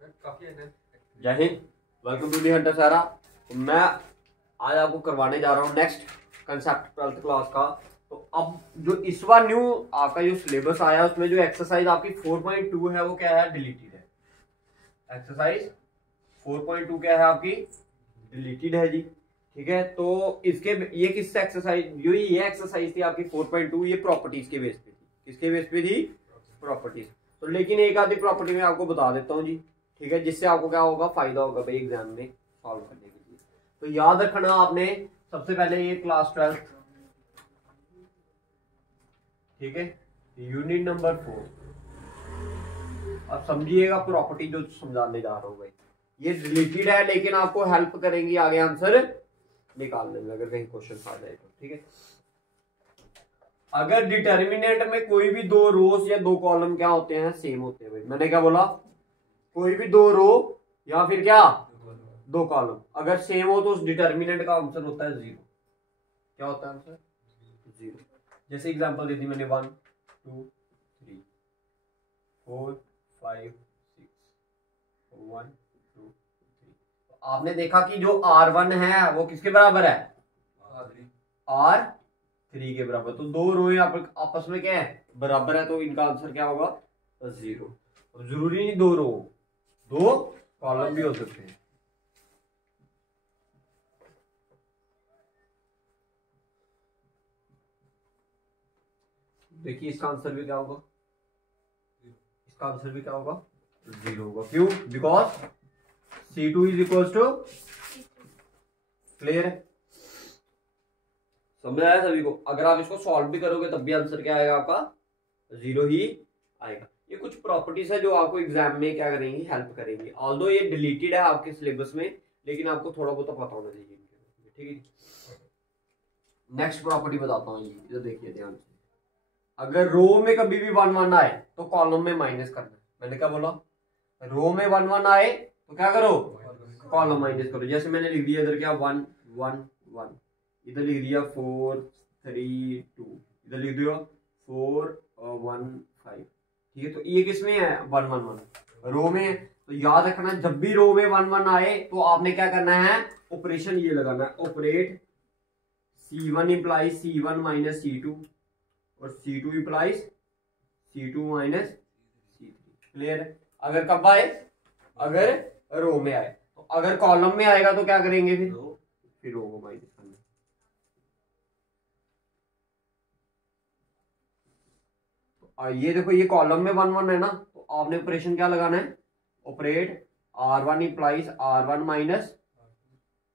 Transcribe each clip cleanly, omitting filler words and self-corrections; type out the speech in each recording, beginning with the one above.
जय हिंद, welcome to the hunter सारा। मैं आज आपको करवाने जा रहा हूँ नेक्स्ट कंसेप्ट 12th क्लास का। तो अब जो इस बार न्यू आपका जो सिलेबस आया उसमें जो एक्सरसाइज आपकी 4.2 है वो क्या है, डिलीटेड है। एक्सरसाइज 4.2 क्या है आपकी, डिलीटेड है जी। ठीक है, तो इसके ये किस एक्सरसाइज, जो ये एक्सरसाइज थी आपकी 4.2, ये प्रॉपर्टीज के बेस पे थी। किसके बेस पे थी, प्रॉपर्टीज। तो लेकिन एक आधी प्रॉपर्टी में आपको बता देता हूँ जी, ठीक है, जिससे आपको क्या होगा, फायदा होगा भाई एग्जाम में सॉल्व करने के लिए। तो याद रखना आपने सबसे पहले ये क्लास 12, ठीक है, यूनिट नंबर 4। अब समझिएगा प्रॉपर्टी जो समझाने जा रहा हूं भाई, ये रिलेटेड है लेकिन आपको हेल्प करेंगी आगे आंसर निकालने में, अगर कहीं क्वेश्चन आ जाए तो। ठीक है, अगर डिटर्मिनेंट में कोई भी दो रोज या दो कॉलम क्या होते हैं, सेम होते हैं भाई। मैंने क्या बोला, कोई भी दो रो या फिर क्या दो कॉलम अगर सेम हो तो उस डिटर्मिनेंट का आंसर होता है 0। क्या होता है आंसर, 0। जैसे एग्जांपल दे दी मैंने 1 2 3 4 5 6 1 2 3। तो आपने देखा कि जो R1 है वो किसके बराबर है, R3 के बराबर। तो दो रो आपस में क्या है, बराबर है, तो इनका आंसर क्या होगा, 0। जरूरी नहीं दो रो, दो कॉलम भी हो सकते हैं। देखिए इसका आंसर भी क्या होगा, इसका आंसर भी क्या होगा, 0 होगा। क्यों, because C2 is equal to, clear है, समझ आया सभी को। अगर आप इसको सॉल्व भी करोगे तब भी आंसर क्या आएगा आपका, 0 ही आएगा। ये कुछ प्रॉपर्टीज है जो आपको एग्जाम में क्या करेंगी, हेल्प करेंगी। ऑल्दो ये डिलीटेड है आपके सिलेबस में, लेकिन आपको थोड़ा बहुत पता होना चाहिए। ठीक है, नेक्स्ट प्रॉपर्टी बताता हूँ, ये देखिए ध्यान से। अगर रो में कभी भी 1 1 आए तो कॉलम में माइनस करना है। मैंने क्या बोला, रो में 1 1 आए तो क्या करो, कॉलम माइनस करो। जैसे मैंने लिख दिया इधर क्या 1 1 1, इधर लिख दिया 4 3 2, इधर लिख दिया 4 1 5। ठीक है, तो ये किसमें है, 1 1 1 रो में है। तो याद रखना जब भी रो में 1 1 आए तो आपने क्या करना है, ऑपरेशन ये लगाना है, operate C1 implies C1 minus C2 और C2 implies C2 minus C3। Clear है। अगर कब आए, अगर रो में आए। तो अगर कॉलम में आएगा तो क्या करेंगे, फिर रो को माइनस करना। तो ये देखो, ये कॉलम में 1 1 है ना, तो आपने ऑपरेशन क्या लगाना है, operate R1 implies R1 minus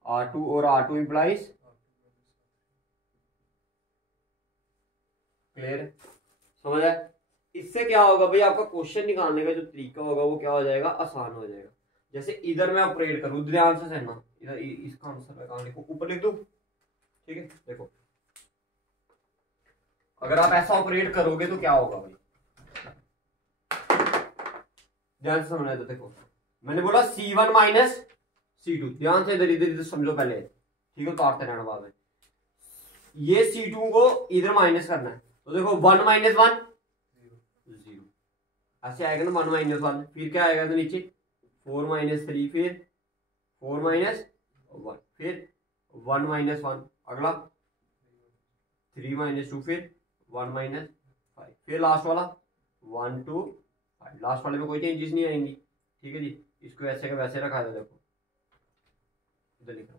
R2 और R2 इंप्लाइज, क्लियर, समझ आया। इससे क्या होगा भाई, आपका क्वेश्चन निकालने का जो तरीका होगा वो क्या हो जाएगा, आसान हो जाएगा। जैसे इधर मैं ऑपरेट करूं, ध्यान से सुनना, इधर इसका आंसर मैं कहां लिखूं, ऊपर लिख दूं। ठीक है, देखो अगर आप ऐसा ऑपरेट करोगे तो क्या होगा भाई, ध्यान से समझना। तो देखो मैंने बोला C1 माइनस C2, ध्यान से इधर इधर इधर समझो पहले, ठीक है, उतारते रहना बाद में। ये C2 को इधर माइनस करना है, तो देखो 1 माइनस 1 0, ऐसे आएगा ना 1 माइनस 1, फिर क्या आएगा तो नीचे 4 माइनस 3, फिर 4 माइनस 1, फिर 1 माइनस 1, अगला 3 माइनस 2, फिर 1 माइनस 5, फिर लास्ट वाला 1 2 5। लास्ट वाले में कोई चेंजेस नहीं आएंगी। ठीक है जी, इसको ऐसे का वैसे रखा है, देखो इधर लिखा,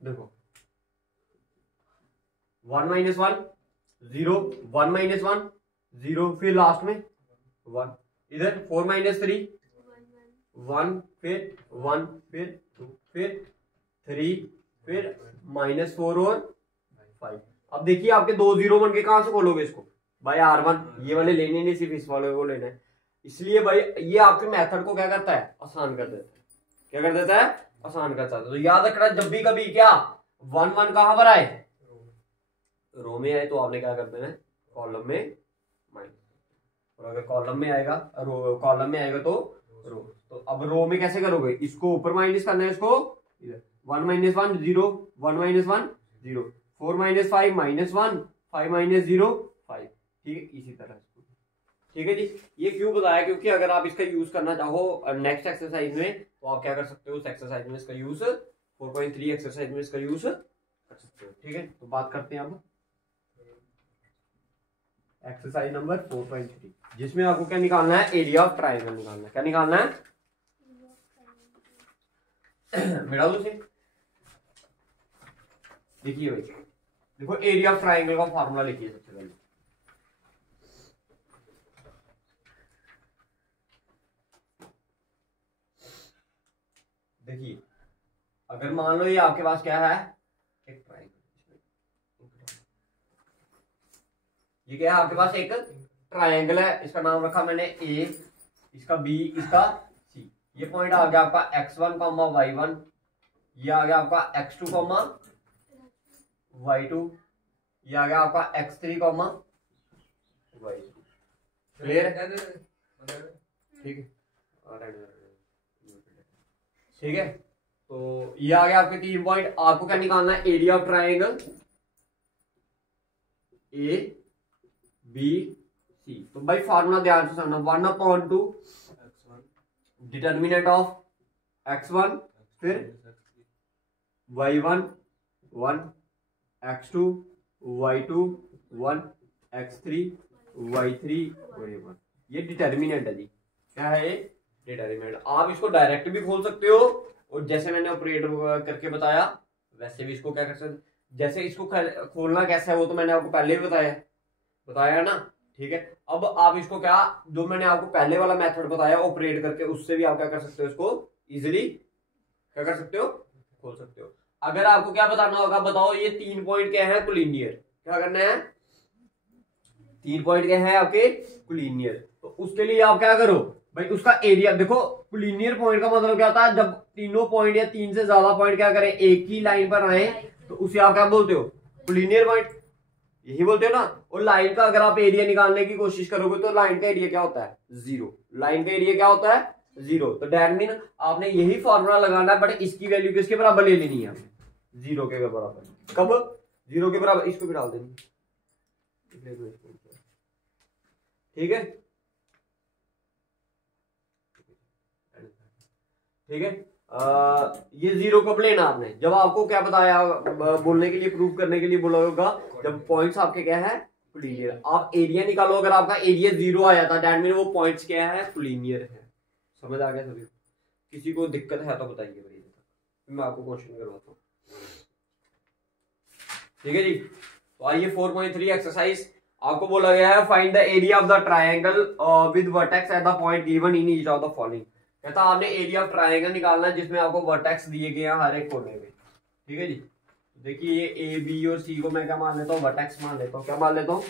देखो 1 माइनस 1 0, 1 माइनस 1 0, फिर लास्ट में 1, इधर 4 माइनस 3 1, फिर 1, फिर 2, फिर 3, फिर -4 और 5। अब देखिए आपके दो 0 बन के कहां से खोलोगे इसको भाई, R1 ये वाले लेने नहीं, सिर्फ इस वाले को लेना है। इसलिए भाई ये आपके मेथड को क्या करता है, आसान कर देता है। क्या कर देता है, आसान करता है। तो याद रखना जब भी कभी क्या 1 1 कहां पर आए, रो में आए, तो आपने क्या कर देना है, कॉलम में माइनस। और अगर कॉलम में आएगा, कॉलम में आएगा तो रो। तो अब रो में कैसे करोगे, इसको ऊपर माइनस करना है, इसको इधर 1 माइनस 1 0, 1 माइनस 1 0, 4 माइनस 5 -1, 5 माइनस 0 5। ठीक है, इसी तरह। ठीक है जी, ये क्यों बताया, क्योंकि अगर आप इसका यूज करना चाहो नेक्स्ट एक्सरसाइज में तो आप क्या कर सकते हो, उस एक्सरसाइज में इसका यूज 4.3 एक्सरसाइज में इसका यूज कर सकते हो। ठीक है, तो बात करते हैं अब एक्सरसाइज नंबर 4.3, जिसमें आपको क्या निकालना है, एरिया ऑफ ट्राइंगल निकालना है। क्या निकालना है, मिला दो से देखिए भाई, देखो एरिया ऑफ ट्राइंगल का फॉर्मूला लिखिए सबसे पहले। देखिए अगर मान लो ये आपके पास क्या है, एक ट्राइंगल, ये क्या है आपके पास, एक ट्राइंगल है, इसका नाम रखा मैंने ए, इसका बी, इसका सी। ये पॉइंट आ गया आपका x1, y1, ये आ गया आपका x2, y2, ये आ गया आपका x3, y2। क्लियर है? ठीक है, ठीक है, तो ये आ गया आपके 3 पॉइंट। आपको क्या निकालना है, area of triangle A B C. तो भाई फार्मूला ध्यान से समझना, 1/2 डिटर्मिनेंट ऑफ x1, फिर y1 1, x2 y2 1, x3 y3 और ये 1। ये डिटर्मिनेंट है जी, क्या है ये, डिटर्मिनेंट। आप इसको डायरेक्ट भी खोल सकते हो, और जैसे मैंने ऑपरेट करके बताया वैसे भी इसको क्या कर सकते। जैसे इसको खोलना कैसे है वो तो मैंने आपको पहले भी बताया ना। ठीक है, अब आप इसको क्या, जो मैंने आपको पहले वाला मेथड बताया ऑपरेट करके, उससे भी आप क्या कर सकते हो, इसको इजिली क्या कर सकते हो, खोल सकते हो। अगर आपको क्या बताना होगा, बताओ ये 3 पॉइंट क्या है, कोलिनियर। क्या करना है, 3 पॉइंट क्या है आपके, कोलिनियर। तो उसके लिए आप क्या करो भाई, उसका एरिया देखो। कोलिनियर पॉइंट का मतलब क्या होता है, जब तीनों पॉइंट या 3 से ज्यादा पॉइंट क्या करें, एक ही लाइन पर आए, तो उसे आप क्या बोलते हो, कोलिनियर पॉइंट, यही बोलते हो ना। और लाइन का अगर आप एरिया निकालने की कोशिश करोगे तो लाइन का एरिया क्या होता है, 0। लाइन का एरिया क्या होता है, 0। तो दैट मीन आपने यही फॉर्मूला लगाना है, बट इसकी वैल्यू किसके बराबर ले लेनी है, 0 के बराबर। कब, 0 के बराबर, इसको भी डाल देनी। ठीक है, ठीक है, ये 0 कब लेना आपने, जब आपको क्या बताया, बोलने के लिए, प्रूव करने के लिए बोला होगा, जब पॉइंट्स आपके क्या है, कोलिनियर। आप एरिया निकालो, अगर आपका एरिया 0 आया था दैट मीन वो पॉइंट्स क्या है, कोलिनियर है। समझ आ गया सभी? किसी को दिक्कत है तो बताइए भाई, मैं आपको क्वेश्चन करवाता हूँ। ठीक है जी, तो आइए 4.3 एक्सरसाइज। आपको बोला गया है find the area of the triangle with vertex at the point given in each of the following. कहता आपने एरिया ऑफ ट्राइंगल निकालना है जिसमें आपको वर्टेक्स दिए गए हैं हर एक कोने में। ठीक है जी, देखिए ये ए बी और सी को मैं क्या मान लेता हूँ, वर्टेक्स मान लेता हूँ। क्या मान लेता हूँ,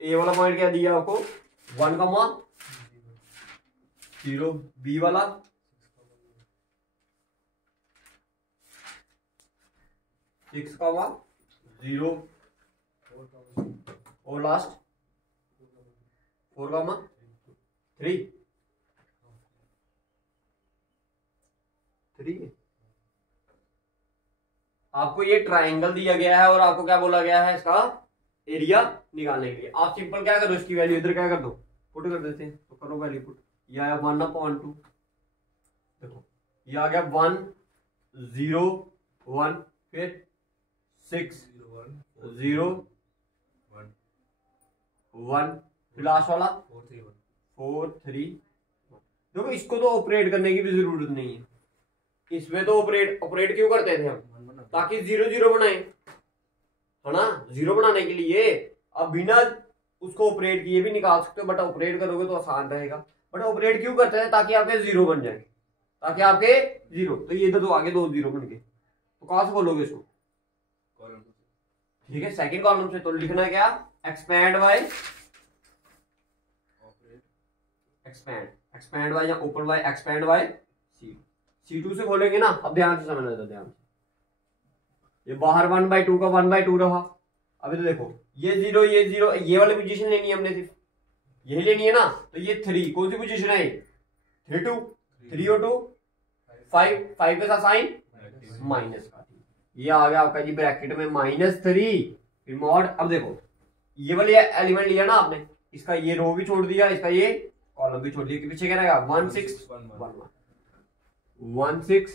ए वाला पॉइंट क्या दिया आपको, 1,0, बी वाला 6,0 और लास्ट 4,3 आपको ये ट्राइंगल दिया गया है और आपको क्या बोला गया है, इसका एरिया निकालने के लिए। आप सिंपल क्या करो, इसकी वैल्यू इधर क्या कर दो, पुट कर देते हैं। तो करो वैल्यू पुट, ये आया 1/2, देखो ये आ गया 1 0 1, फिर 6 0 1, फिर लास्ट वाला 4 3। देखो इसको तो ऑपरेट करने की भी जरूरत नहीं है, इसमें तो ऑपरेट क्यों करते थे हम, ताकि 0 0 बनाए, है ना। 0 बनाने के लिए अब बिना उसको ऑपरेट किए भी निकाल सकते हो, बट ऑपरेट करोगे तो आसान रहेगा। बट ऑपरेट क्यों करते हैं, ताकि आपके 0 बन जाए, ताकि आपके 0। तो ये इधर तो आगे 2 0 बन गए, तो कहां से खोलोगे इसको, ठीक है, सेकंड कॉलम से। तो लिखना है क्या, एक्सपैंड बाय एक्सपैंड बाय या open by expand by C2 से खोलेंगे ना। अब ध्यान से समझना, तो ध्यान से, ये बाहर 1/2 का 1/2 रहा। अभी तो देखो ये 0 ये 0, ये वाली पोजीशन लेनी है हमने, सिर्फ यही लेनी है ना। तो ये 3 कौन सी पोजीशन है, 3 2 3 और 2 5 5 के साथ साइन माइनस का, ये आ गया आपका जी ब्रैकेट में -3 फिर मॉड। अब देखो ये वाले एलिमेंट लिया ना आपने, इसका ये रो भी छोड़ दिया, इसका ये कॉलम भी छोड़ दिया, कि पीछे क्या रहेगा 1 6 1 1 6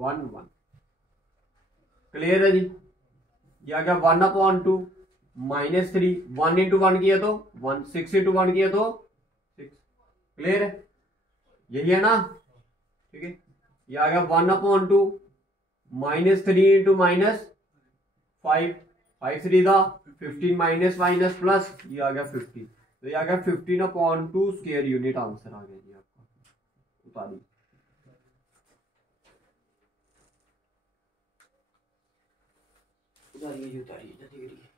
1 1। क्लियर है जी। ये आ गया 1/2 -3, 1 into 1 किया तो 1, 6 into 1 किया तो 6। क्लियर है, यही है ना, ठीक है। ये आ गया 1/2 -3 into -5, 5 3 था 15 माइनस माइनस प्लस, ये आ गया 15, तो ये आ गया 15/2 स्क्वायर यूनिट आंसर आ गया जी आपका। उतारिए उतारिए उतारिए जल्दी करिए।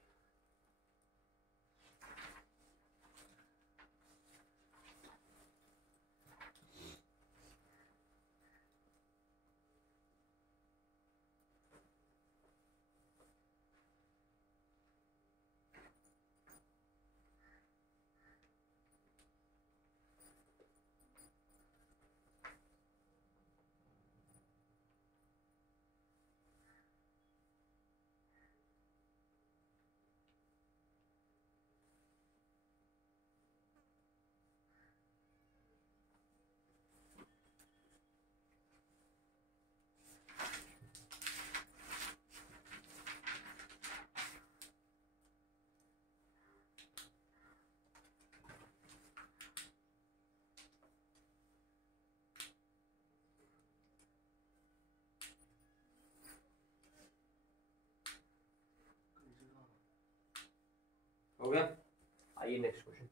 हो गया। आइए नेक्स्ट क्वेश्चन,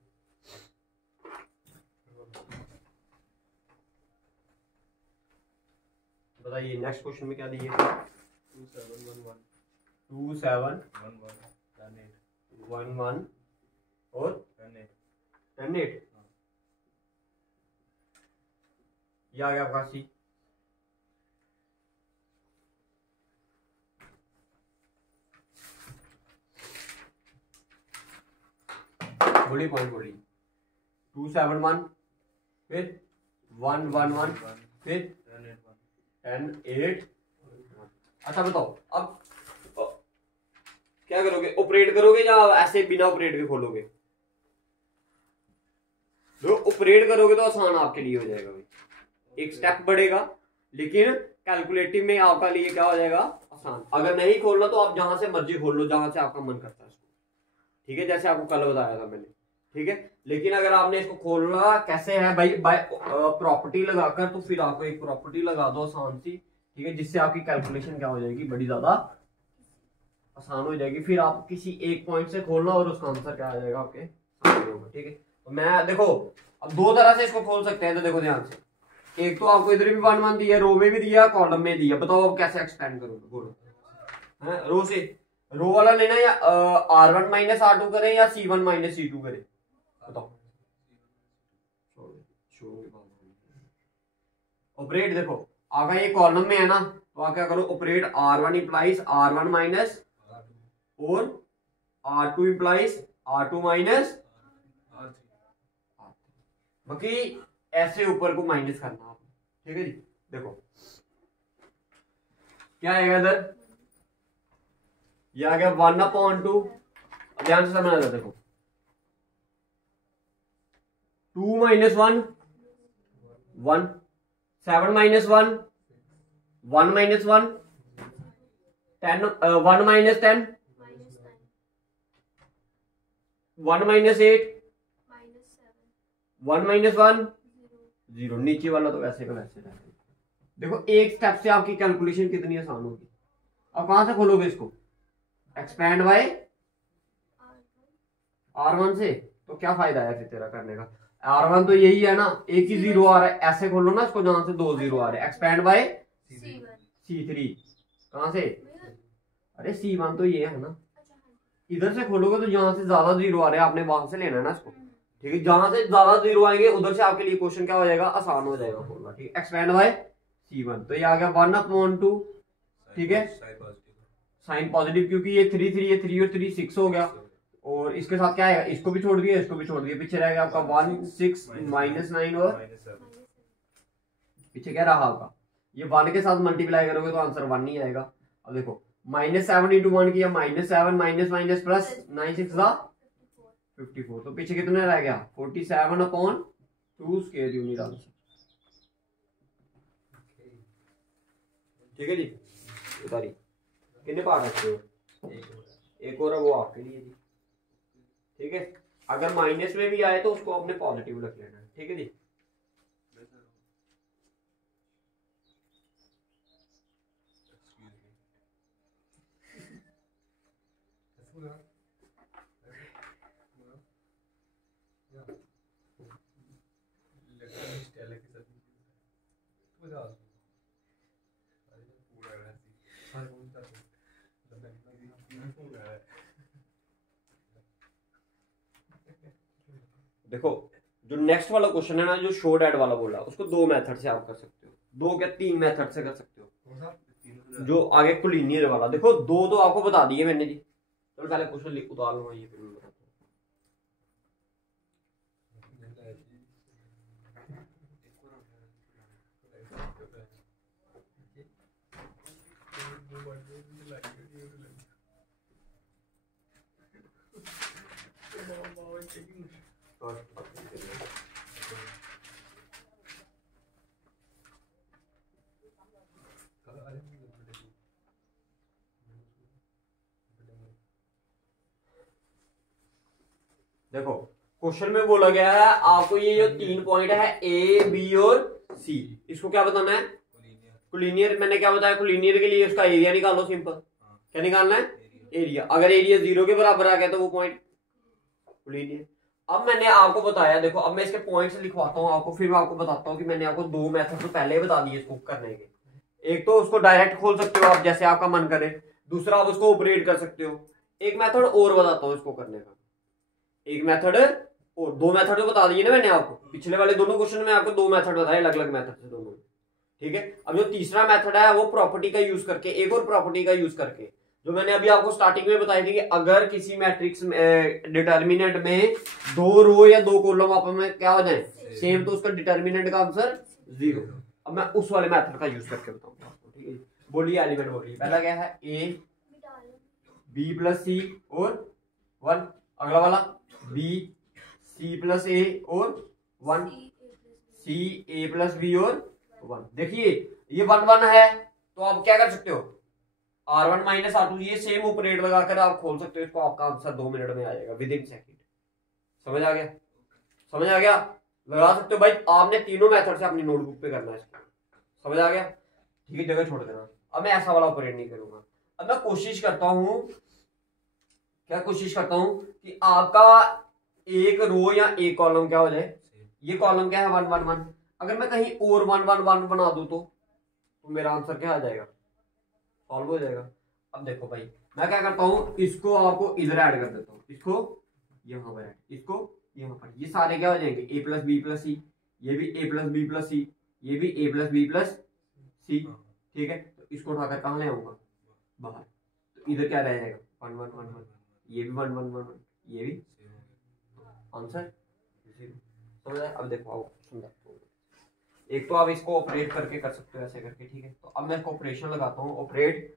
बताइए नेक्स्ट क्वेश्चन में क्या दिए। 2 7 1 1 2 7 1 1 10 8 1 1 और 10 8 10 8। ये आ गया आपका सी। बोलिए पॉइंट बोलिए। 2 7 1 फिर 1 1 1 फिर 10 8। अच्छा बताओ अब क्या करोगे, ऑपरेट करोगे या ऐसे बिना ऑपरेट के खोलोगे? जो ऑपरेट करोगे तो आसान आपके लिए हो जाएगा भाई, एक स्टेप बढ़ेगा, लेकिन कैलकुलेटिव में आपका लिए क्या हो जाएगा आसान। अगर नहीं खोलना तो आप जहां से मर्जी खोल लो, जहां से आपका मन करता है इसको, ठीक है, जैसे आपको कल बताया था मैंने, ठीक है। लेकिन अगर आपने इसको खोलना कैसे है भाई, बाय प्रॉपर्टी लगाकर, तो फिर आपको एक प्रॉपर्टी लगा दो आसान सी, ठीक है, जिससे आपकी कैलकुलेशन क्या हो जाएगी, बड़ी ज्यादा आसान हो जाएगी। फिर आप किसी एक पॉइंट से खोलना और उसका आंसर क्या आ जाएगा आपके सामने होगा, ठीक है। तो मैं देखो अब दो तरह से इसको खोल सकते हैं, तो देखो ध्यान से, एक तो आपको इधर भी 1 1 दिया, रो में भी दिया, कॉलम में दिया, बताओ आप कैसे एक्सपेंड करोगे, बोलो। है रो से, रो वाला लेना या R1 - R2 करें या C1 - C2 करें, बताओ। ऑपरेट देखो अगर ये कॉलम में है ना, तो आप क्या करो, operate R1 implies R1 minus और R2 implies R2 माइनस, बाकी ऐसे ऊपर को माइनस करना आप, ठीक है जी। देखो क्या आएगा इधर, ये आ गया 1/2, ध्यान से समझना था, देखो 2 - 1 1, 7 - 1 1 - 1, 10 1 - 10 1 - 8 1 - 1 0। नीचे वाला तो वैसे का वैसे रहेगा। देखो एक स्टेप से आपकी कैलकुलेशन कितनी आसान होगी। अब कहां से खोलोगे इसको, एक्सपैंड बाय R1 से, तो क्या फायदा है फिर तेरा करने का, R1 तो यही है ना, एक ही जीरो आ रहा है, ऐसे खोलो ना इसको जहां से 2 0 आ रहे हैं, एक्सपैंड बाय C3, कहां से, अरे C1 तो ये है ना, इधर से खोलोगे तो जहां से ज्यादा जीरो आ रहे हैं आपने वहां से लेना है ना इसको, ठीक है। जहां से ज्यादा जीरो आएंगे उधर से आपके लिए क्वेश्चन क्या हो जाएगा, आसान हो जाएगा खोलना, ठीक है। एक्सपैंड बाय C1, तो ये आ गया 1/2, ठीक है, साइन पॉजिटिव, क्योंकि ये 3 3 ये 3 और 3 6 हो गया, और इसके साथ क्या है, इसको भी छोड़ दिया, इसको भी छोड़ दिया, पीछे रहेगा आपका 1 6 -9 और पीछे क्या रहा आपका ये 1 के साथ मल्टीप्लाई करोगे तो आंसर 1 नहीं आएगा। अब देखो -7 × 1 किया, -7 माइनस माइनस प्लस 9 6 54, तो पीछे कितने रह गया 47/2 स्क्वायर यूनिट आंसर। ठीक है जी, उतारी कितने पार्ट रखते हो, एक और है वो आपके लिए जी। ठीक है, अगर माइनस में भी आए तो उसको आपने पॉजिटिव रख लेना है। ठीक है जी, देखो जो नेक्स्ट वाला क्वेश्चन है ना, जो शो डैड वाला बोला, उसको 2 मेथड से आप कर सकते हो, 2 क्या 3 मेथड से कर सकते हो। जो आगे कोलिनियर वाला, देखो 2 तो आपको बता दिए मैंने जी। चलो पहले क्वेश्चन उतार लूंगा ये, फिर मैं बताता हूँ। देखो क्वेश्चन में बोला गया है आपको ये जो 3 पॉइंट है ए बी और सी, इसको क्या बताना है, कोलिनियर। मैंने क्या बताया, कोलिनियर के लिए उसका एरिया निकालो, सिंपल। क्या निकालना है, एरिया। अगर एरिया 0 के बराबर आ गया तो वो पॉइंट कोलिनियर। अब मैंने आपको बताया, देखो अब मैं इसके पॉइंट्स लिखवाता हूँ आपको, फिर मैं आपको बताता हूँ कि मैंने आपको 2 मेथड तो पहले ही बता दिए इसको करने के। एक तो उसको डायरेक्ट खोल सकते हो आप जैसे आपका मन करे, दूसरा आप उसको ऑपरेट कर सकते हो। एक मेथड और बताता हूँ इसको करने का, एक मेथड और 2 मेथड तो बता दिए ना मैंने आपको, पिछले वाले दोनों क्वेश्चन में आपको 2 मेथड बताए अलग अलग मेथड से दोनों। ठीक है, अब जो तीसरा मेथड है वो प्रॉपर्टी का यूज करके, एक और प्रॉपर्टी का यूज करके, जो मैंने अभी आपको स्टार्टिंग में बताई थी कि अगर किसी मैट्रिक्स डिटर्मिनेंट में 2 रो या 2 कॉलम आपस में क्या हो जाए सेम, तो उसका डिटर्मिनेंट का आंसर 0। अब मैं उस वाले मेथड का यूज करके बताऊंगा आपको। ठीक है, बोलिए एलिमेंट बोलिए। पहला क्या है, ए बी प्लस सी और 1। अगला वाला बी सी प्लस ए और 1, सी ए प्लस बी और 1। देखिए ये 1 1 है, तो आप क्या कर सकते हो, R1 माइनस R2, ये सेम ऑपरेट लगाकर आप खोल सकते हो इसको, आपका आंसर 2 मिनट में आ जाएगा, विदिन सेकंड। समझ आ गया, समझ आ गया, लगा सकते हो भाई। आपने तीनों मेथड से अपनी नोटबुक पे करना है इसको, समझ आ गया। ठीक है, जगह छोड़ देना। अब मैं ऐसा वाला ऑपरेट नहीं करूंगा। अब मैं कोशिश करता हूं, क्या कोशिश करता हूं कि आपका एक रो या एक कॉलम क्या हो जाए, ये कॉलम क्या है 1 1 1, अगर मैं कहीं और 1 1 1 बना दूं तो मेरा आंसर क्या आ जाएगा, सॉल्व हो जाएगा। अब देखो भाई मैं क्या करता हूं, इसको आपको इधर ऐड कर देता हूं, इसको यहां पर ऐड, इसको यहां पर, ये सारे क्या हो जाएंगे ए प्लस बी प्लस सी, ये भी ए प्लस बी प्लस सी, ये भी ए प्लस बी प्लस सी। ठीक है, तो इसको उठाकर कहां ले आऊंगा, बाहर, तो इधर क्या रह जाएगा 1 1 1 1, ये भी 1 1 1 1, ये भी आंसर 0। समझ आया। अब देखो आओ सुंदर, एक तो आप इसको ऑपरेट करके कर सकते हो ऐसे करके। ठीक है, तो अब मैं इसको ऑपरेशन लगाता हूँ, ऑपरेट।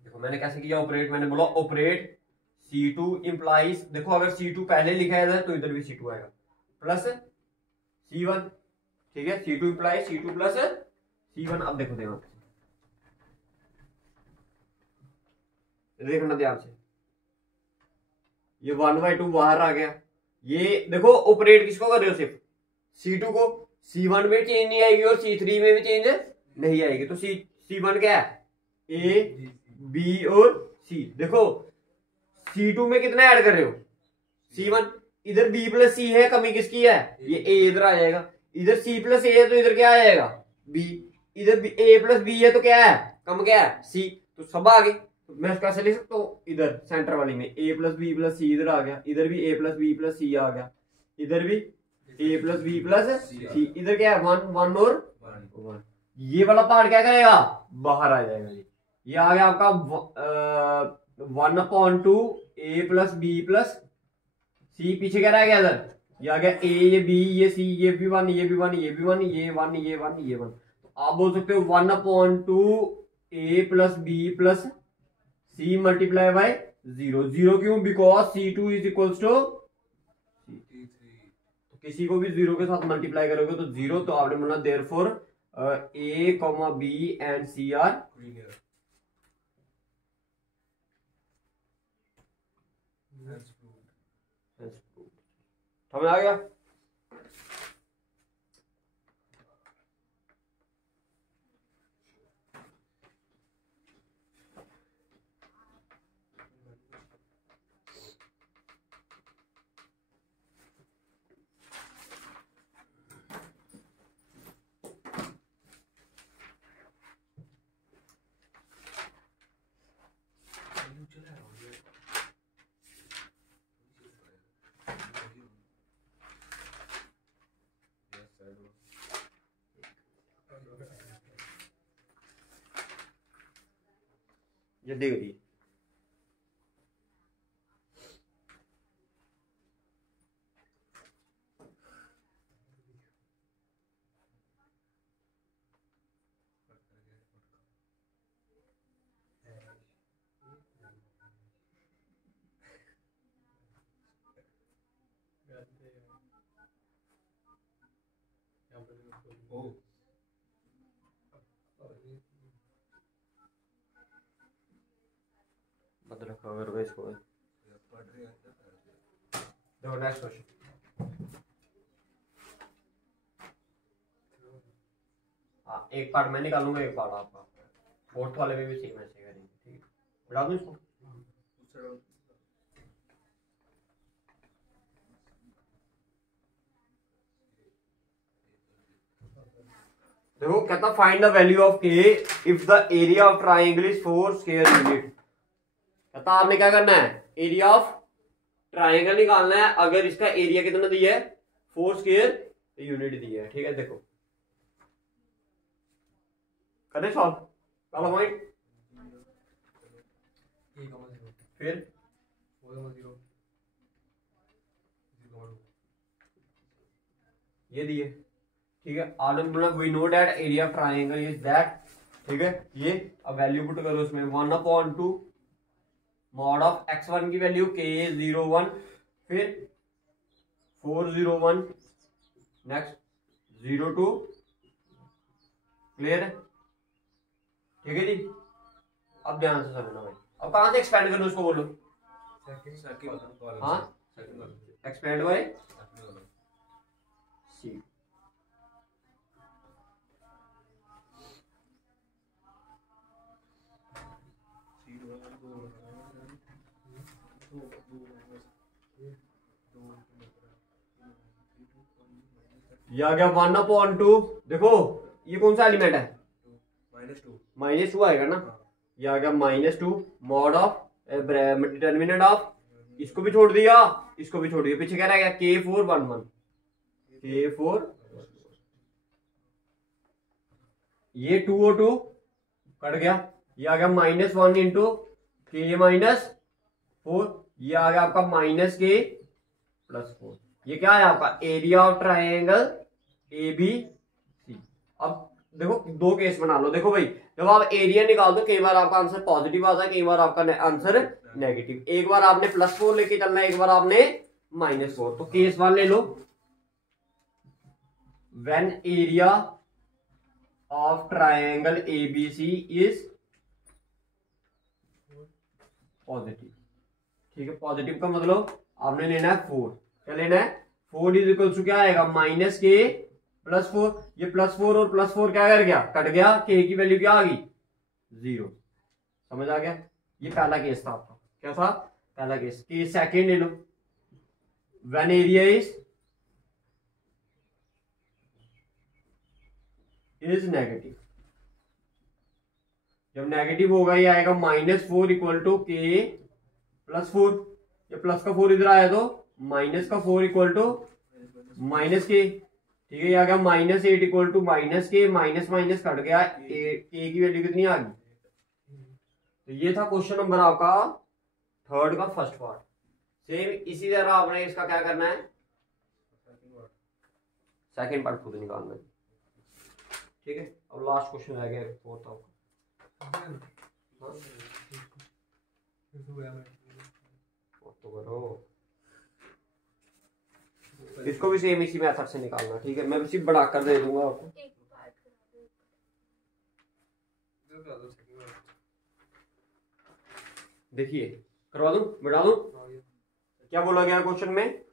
देखो मैंने कैसे किया ऑपरेट, मैंने बोला ऑपरेट C2 इंप्लाइज, देखो अगर C2 पहले लिखा है तो इधर भी C2 आएगा, प्लस C1। ठीक है, C2 implies C2 plus C1। अब देखो देखना ध्यान से, ये 1/2 बाहर आ गया। ये देखो ऑपरेट किसको कर रहे हो, सिर्फ C2 को। C1 में चेंज नहीं आएगी और C3 में भी चेंज नहीं आएगी, तो C1 क्या है, A B और C। देखो C2 में कितना ऐड कर रहे हो, C1, इधर B प्लस C है, कमी किसकी है, ये A इधर आ जाएगा, इधर C प्लस A है तो इधर क्या आ जाएगा B, इधर A प्लस B है तो क्या है, कम क्या है C, तो सब आ गए। तो मैं कैसे लिख सकता हूँ, इधर सेंटर वाली में A प्लस बी प्लस सी इधर आ गया, इधर भी A प्लस बी प्लस सी आ गया, इधर भी A प्लस बी प्लस सी, इधर क्या है 1 1 और 1। ये वाला पार्ट क्या करेगा, बाहर आ जाएगा। ये आ गया आपका 1/2 A प्लस बी प्लस सी, पीछे क्या रह गया इधर, ये आ गया ए, ये बी, ये सी, ये भी वन, ये भी वन, ये भी वन, ये वन, ये वन, ये वन। तो आप बोल सकते हो 1/2 A plus B plus C multiply by 0। 0 क्यों? Because C2 is equals to, तो किसी को भी 0 के साथ मल्टीप्लाई करोगे तो 0। तो आपने बोला therefore A comma B and C are linear. Hence proved. समझ आ गया? ये देख ली। Oh. मतलब रखा करो इसको। पढ़ रहे हैं देखो नेक्स्ट क्वेश्चन। हाँ, एक पार्ट मैं निकालूंगा, एक पार्ट आपका। फोर्थ वाले में भी सेम ऐसे करेंगे, ठीक है? बढ़ा दूं इसको? देखो कहता फाइंड द वैल्यू ऑफ के if the area of triangle is 4 square unit. कहता आपने क्या करना है? एरिया ऑफ ट्राइंगल निकालना है। अगर इसका एरिया कितना दिया है? 4 स्क्वायर यूनिट दिया है, ठीक है? देखो करें सॉल्व पहला पॉइंट, फिर ये दिए, ठीक है? मतलब we know that area of triangle is that, ठीक है? ये अब वैल्यू पुट करो उसमें 1/2 मॉड ऑफ x1 की वैल्यू k01, फिर 401, नेक्स्ट 02, क्लियर है? ठीक है जी। अब ध्यान से समझना भाई। अब कहां से एक्सपेंड करूं उसको बोलो। हाँ, एक्सपेंड बाय सी। ये आ गया 1/2। देखो ये कौन सा एलिमेंट है? -2 आएगा ना। ये आ गया -2 मॉड ऑफ डिटर्मिनेंट ऑफ, इसको भी छोड़ दिया, इसको भी छोड़ दिया, पीछे क्या रह गया? K411, K4, ये 2 और 2 कट गया। ये आ गया -1 इंटू K-4, ये आ गया आपका -K+4। ये क्या है आपका? Area of triangle ABC। अब देखो दो केस बना लो। देखो भाई जब आप एरिया निकाल दो, कई बार आपका आंसर पॉजिटिव आता है, कई बार आपका आंसर नेगेटिव। एक बार आपने +4 लेके चलना है, एक बार आपने -4। तो केस 1 ले लो, when area of triangle ABC is positive, ठीक है? पॉजिटिव का मतलब आपने लेना है 4। क्या लेना है? 4 इज इक्वल टू क्या आएगा? -K+4। ये +4 और +4 क्या कर गया? कट गया। K की वैल्यू क्या आ गई? 0। समझ आ गया? ये पहला केस था आपका। क्या था? पहला केस। केस सेकंड ले लो, व्हेन एरिया इज नेगेटिव। जब नेगेटिव होगा ये आएगा -4 इक्वल टू K+4। ये प्लस का 4 इधर आया तो माइनस का 4 इक्वल टू -K, ठीक है? ये आ गया -8 equal to -K, minus minus cut गया, K की वैल्यू कितनी आ गई? तो ये था क्वेश्चन नंबर आपका 3 का फर्स्ट पार्ट। सेम इसी तरह आपने इसका क्या करना है? सेकंड पार्ट खुद निकालना है, ठीक है। अब लास्ट क्वेश्चन रह गया फोर्थ ऑफ, तो करो इसको भी सेम इसी मेथड से निकालना, ठीक है। मैं सिर्फ बढ़ाकर दे दूंगा आपको। देखिए करवा दूं, बढ़ा दूं। क्या बोला गया क्वेश्चन में?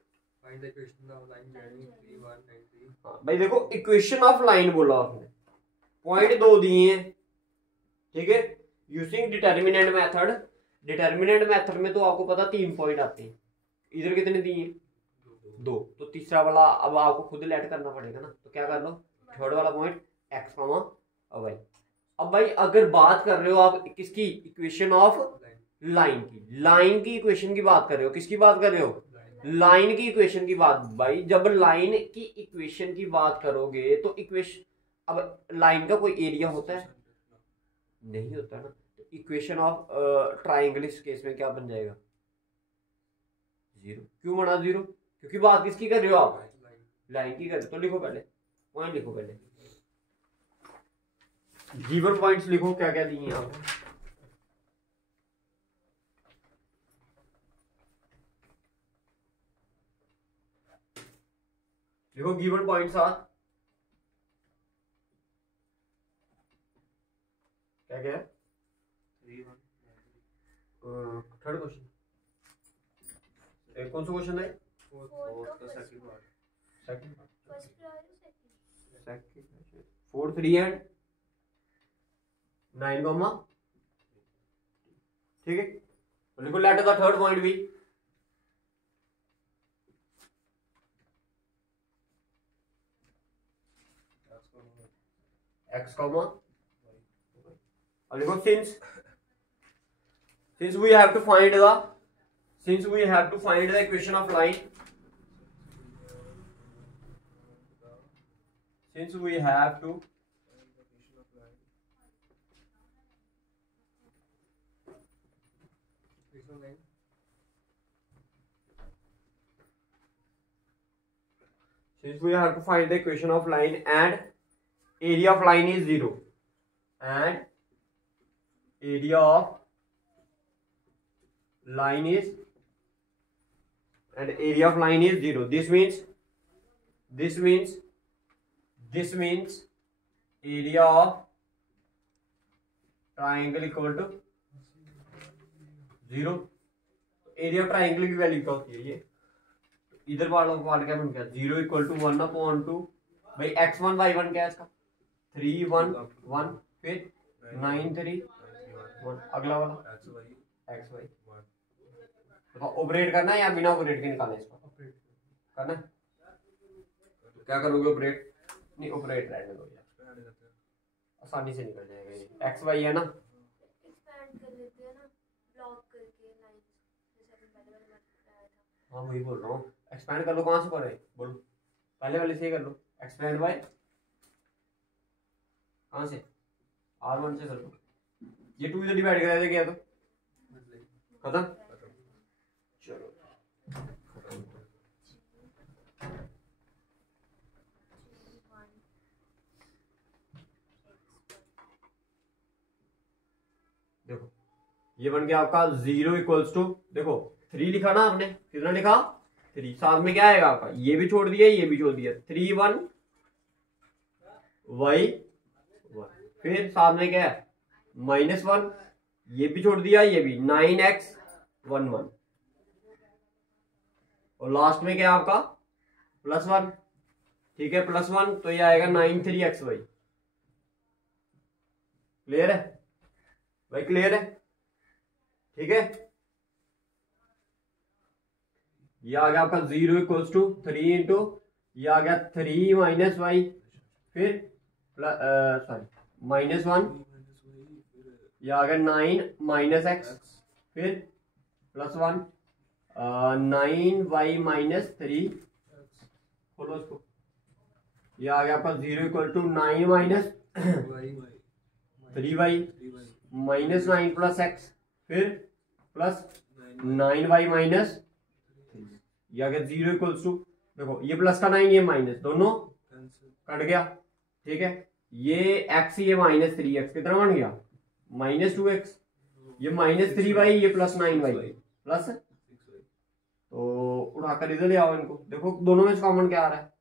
हाँ भाई देखो, इक्वेशन ऑफ लाइन बोला आपने, पॉइंट 2 दिए हैं, ठीक है। Using determinant method, determinant method में तो आपको पता 3 पॉइंट आते हैं, इधर कितने दिए? 2, तो तीसरा वाला अब आपको खुद लेट करना पड़ेगा ना, तो क्या कर लो, थर्ड वाला पॉइंट एक्स कॉमा वाई। अब भाई अगर बात कर रहे हो आप किसकी, इक्वेशन ऑफ लाइन की, लाइन की इक्वेशन की बात कर रहे हो, किसकी बात कर रहे हो? लाइन की इक्वेशन की बात। भाई जब लाइन की इक्वेशन की बात करोगे तो इक्वेशन, अब लाइन का कोई एरिया होता है? नहीं होता ना। तो इक्वेशन ऑफ ट्राइंगल इस केस में क्या बन जाएगा? 0। क्यों बना 0? क्योंकि बात किसकी कर रहे हो आप? लाइन की कर रहे हो। तो लिखो पहले पॉइंट, लिखो पहले गिवन पॉइंट्स लिखो, क्या क्या दिए आपको। देखो गिवन पॉइंट्स आर क्या क्या है? थर्ड क्वेश्चन, कौन सा क्वेश्चन है? सेकंड 4 3 एंड 9, ठीक है। तो लिखो let the third point B x comma, और लिखो since we have to find the equation of line, since we have to find the equation of line and area of line is 0, and area of line is 0. This means area of triangle equal to 0. Area of triangle की value क्या होती है? ये इधर वाला part क्या बन गया? 0 इक्वल टू 1/2। भाई x1 y1 क्या है इसका? 3 1 1, फिर 9 3 1, अगला वाला x y। तो ऑपरेट करना है या बिना ऑपरेट के निकालना है? इसको करना है। तो क्या करोगे? ऑपरेट नहीं, ऑपरेट रहने दो यार, आसानी से निकल जाएगा ये। x y है ना, हाँ वही बोल रहा हूँ, एक्सपैंड कर लो। कहाँ से पढ़े? बोलो पहले वाले से ही कर लो। एक्सपैंड बाय कहाँ से? R1 से कर लो। ये 2 इधर डिवाइड करा क्या? तो खत्म। चलो देखो ये बन गया आपका 0 इक्वल्स टू, देखो 3 लिखा ना आपने, कितना लिखा? 3। साथ में क्या आएगा आपका? ये भी छोड़ दिया, ये भी छोड़ दिया। 3 1 y 1, फिर साथ में क्या है? -1, ये भी छोड़ दिया, ये भी 9x 1 1, और लास्ट में क्या है आपका? +1, ठीक है। +1 तो ये आएगा 9 3xy। क्लियर है भाई? क्लियर है, ठीक है। ये आ गया आपका 0 इक्वल्स टू 3 इंटू, ये आ गया 3 -y, फिर सॉरी -1, ये आ गया 9 -x, फिर +1 9y - 3, खोलो इसको। ये आ गया आपका 0 इक्वल टू 9 - 3y -9 + x, फिर +9y - ये आ गया 0 इक्वल्स टू, देखो ये प्लस का 9, ये माइनस, दोनों कट गया, ठीक है। ये x, ये -3x कितना बन गया, -2x, ये -3y, ये +9y प्लस, तो उठाकर इधर ले आओ इनको, देखो दोनों में से कॉमन क्या आ रहा है,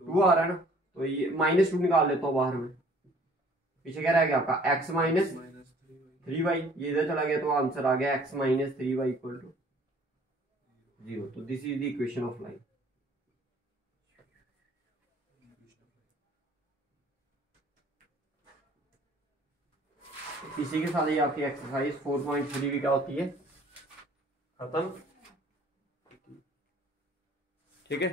2 आ रहा है ना, तो ये -2 निकाल लेता हूँ बाहर में, पीछे क्या रह गया आपका x -3y, ये इधर चला गया, तो आंसर आ गया x -3y = 0। तो this is the equation of line. इसी के साथ ही आपकी एक्सरसाइज 4.3 की क्या होती है, खत्म, ठीक है।